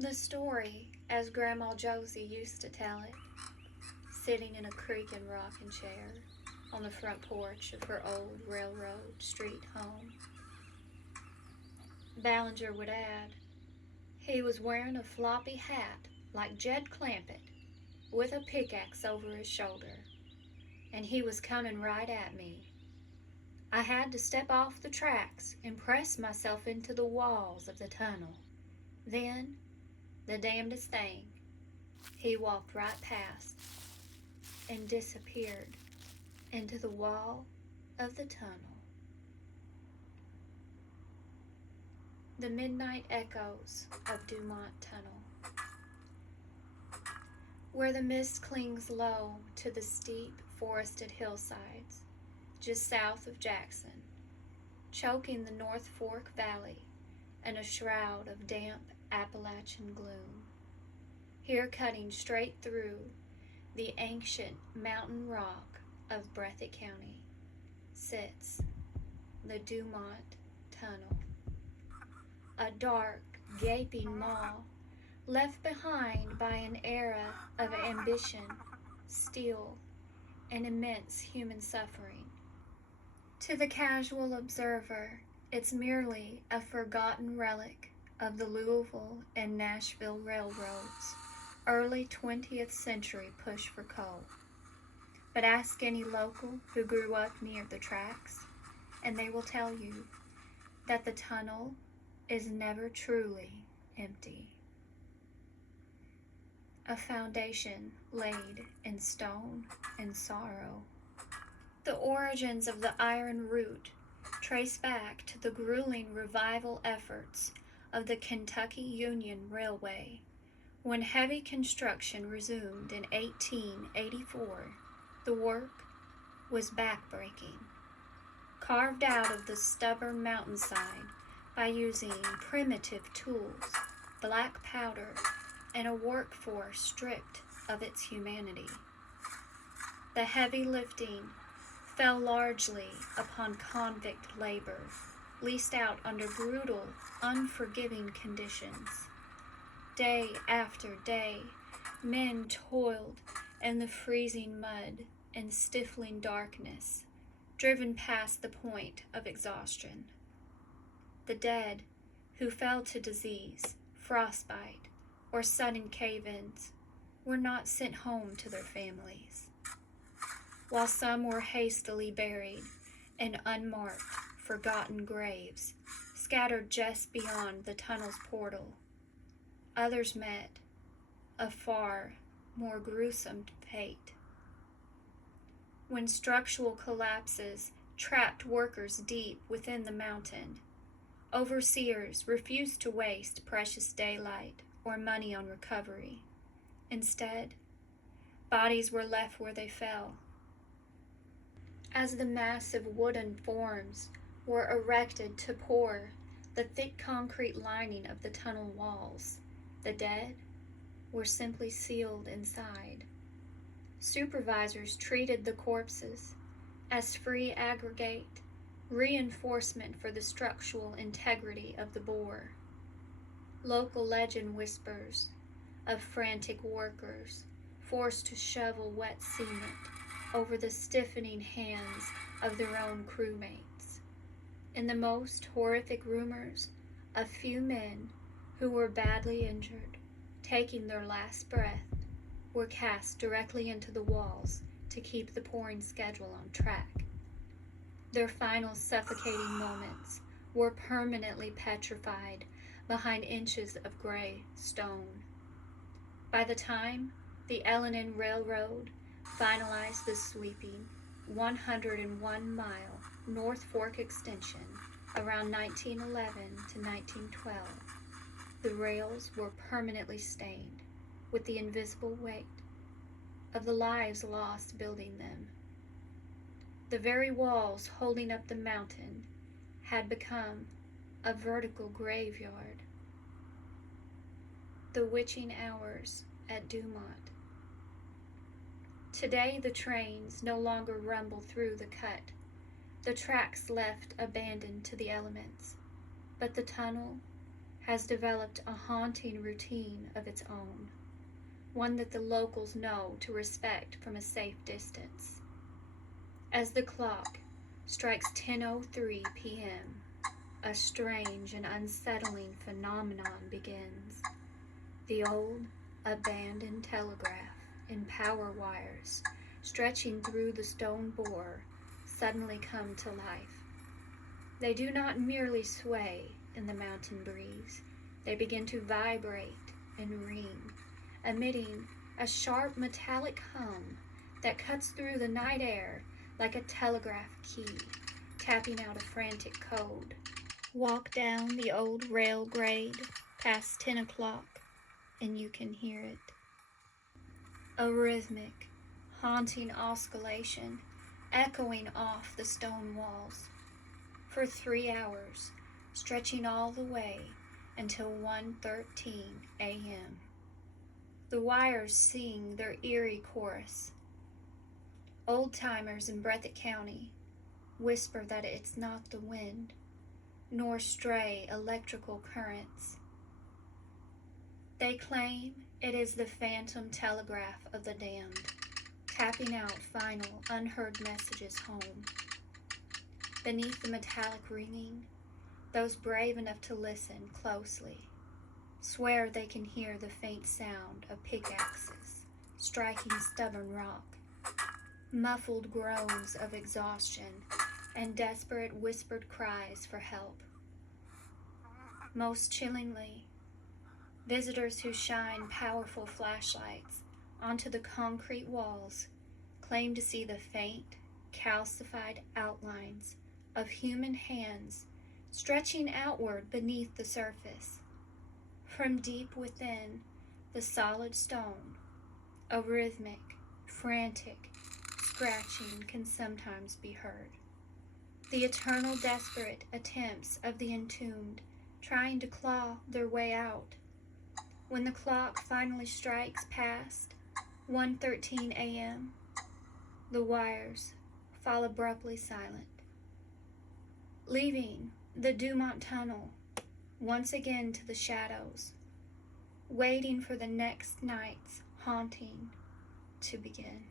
The story, as Grandma Josie used to tell it, sitting in a creaking rocking chair on the front porch of her old railroad street home. Ballinger would add, he was wearing a floppy hat like Jed Clampett, with a pickaxe over his shoulder, and he was coming right at me. I had to step off the tracks and press myself into the walls of the tunnel. Then, the damnedest thing, he walked right past and disappeared into the wall of the tunnel. The midnight echoes of Dumont Tunnel. Where the mist clings low to the steep forested hillsides, just south of Jackson, choking the North Fork Valley in a shroud of damp Appalachian gloom. Here cutting straight through the ancient mountain rock of Breathitt County sits the Dumont Tunnel, a dark, gaping maw left behind by an era of ambition, steel, and immense human suffering. To the casual observer, it's merely a forgotten relic of the Louisville and Nashville Railroad's early 20th century push for coal. But ask any local who grew up near the tracks, and they will tell you that the tunnel is never truly empty. A foundation laid in stone and sorrow. The origins of the iron route trace back to the grueling revival efforts of the Kentucky Union Railway. When heavy construction resumed in 1884, the work was backbreaking. Carved out of the stubborn mountainside by using primitive tools, black powder, and a workforce stripped of its humanity. The heavy lifting fell largely upon convict labor, leased out under brutal, unforgiving conditions. Day after day, men toiled in the freezing mud and stifling darkness, driven past the point of exhaustion. The dead who fell to disease, frostbite, or sudden cave-ins were not sent home to their families, while some were hastily buried in unmarked, forgotten graves scattered just beyond the tunnel's portal. Others met a far more gruesome fate. When structural collapses trapped workers deep within the mountain, overseers refused to waste precious daylight or money on recovery. Instead, bodies were left where they fell. As the massive wooden forms were erected to pour the thick concrete lining of the tunnel walls, the dead were simply sealed inside. Supervisors treated the corpses as free aggregate reinforcement for the structural integrity of the bore. Local legend whispers of frantic workers forced to shovel wet cement over the stiffening hands of their own crewmates. In the most horrific rumors, a few men who were badly injured, taking their last breath, were cast directly into the walls to keep the pouring schedule on track. Their final suffocating moments were permanently petrified behind inches of gray stone. By the time the L&N Railroad finalized the sweeping 101-mile North Fork extension around 1911 to 1912, the rails were permanently stained with the invisible weight of the lives lost building them. The very walls holding up the mountain had become a vertical graveyard. The witching hours at Dumont. Today the trains no longer rumble through the cut, the tracks left abandoned to the elements, but the tunnel has developed a haunting routine of its own, one that the locals know to respect from a safe distance. As the clock strikes 10:03 p.m., a strange and unsettling phenomenon begins. The old, abandoned telegraph and power wires stretching through the stone bore suddenly come to life. They do not merely sway in the mountain breeze. They begin to vibrate and ring, emitting a sharp metallic hum that cuts through the night air like a telegraph key, tapping out a frantic code. Walk down the old rail grade past 10 o'clock, and you can hear it. A rhythmic, haunting oscillation echoing off the stone walls for 3 hours, stretching all the way until 1:13 a.m. The wires sing their eerie chorus. Old-timers in Breathitt County whisper that it's not the wind, nor stray electrical currents. They claim it is the phantom telegraph of the damned, tapping out final, unheard messages home. Beneath the metallic ringing, those brave enough to listen closely swear they can hear the faint sound of pickaxes striking stubborn rock, muffled groans of exhaustion, and desperate whispered cries for help. Most chillingly, visitors who shine powerful flashlights onto the concrete walls claim to see the faint, calcified outlines of human hands stretching outward beneath the surface. From deep within the solid stone, a rhythmic, frantic scratching can sometimes be heard. The eternal desperate attempts of the entombed trying to claw their way out. When the clock finally strikes past 1:13 a.m., the wires fall abruptly silent, leaving the Dumont tunnel once again to the shadows, waiting for the next night's haunting to begin.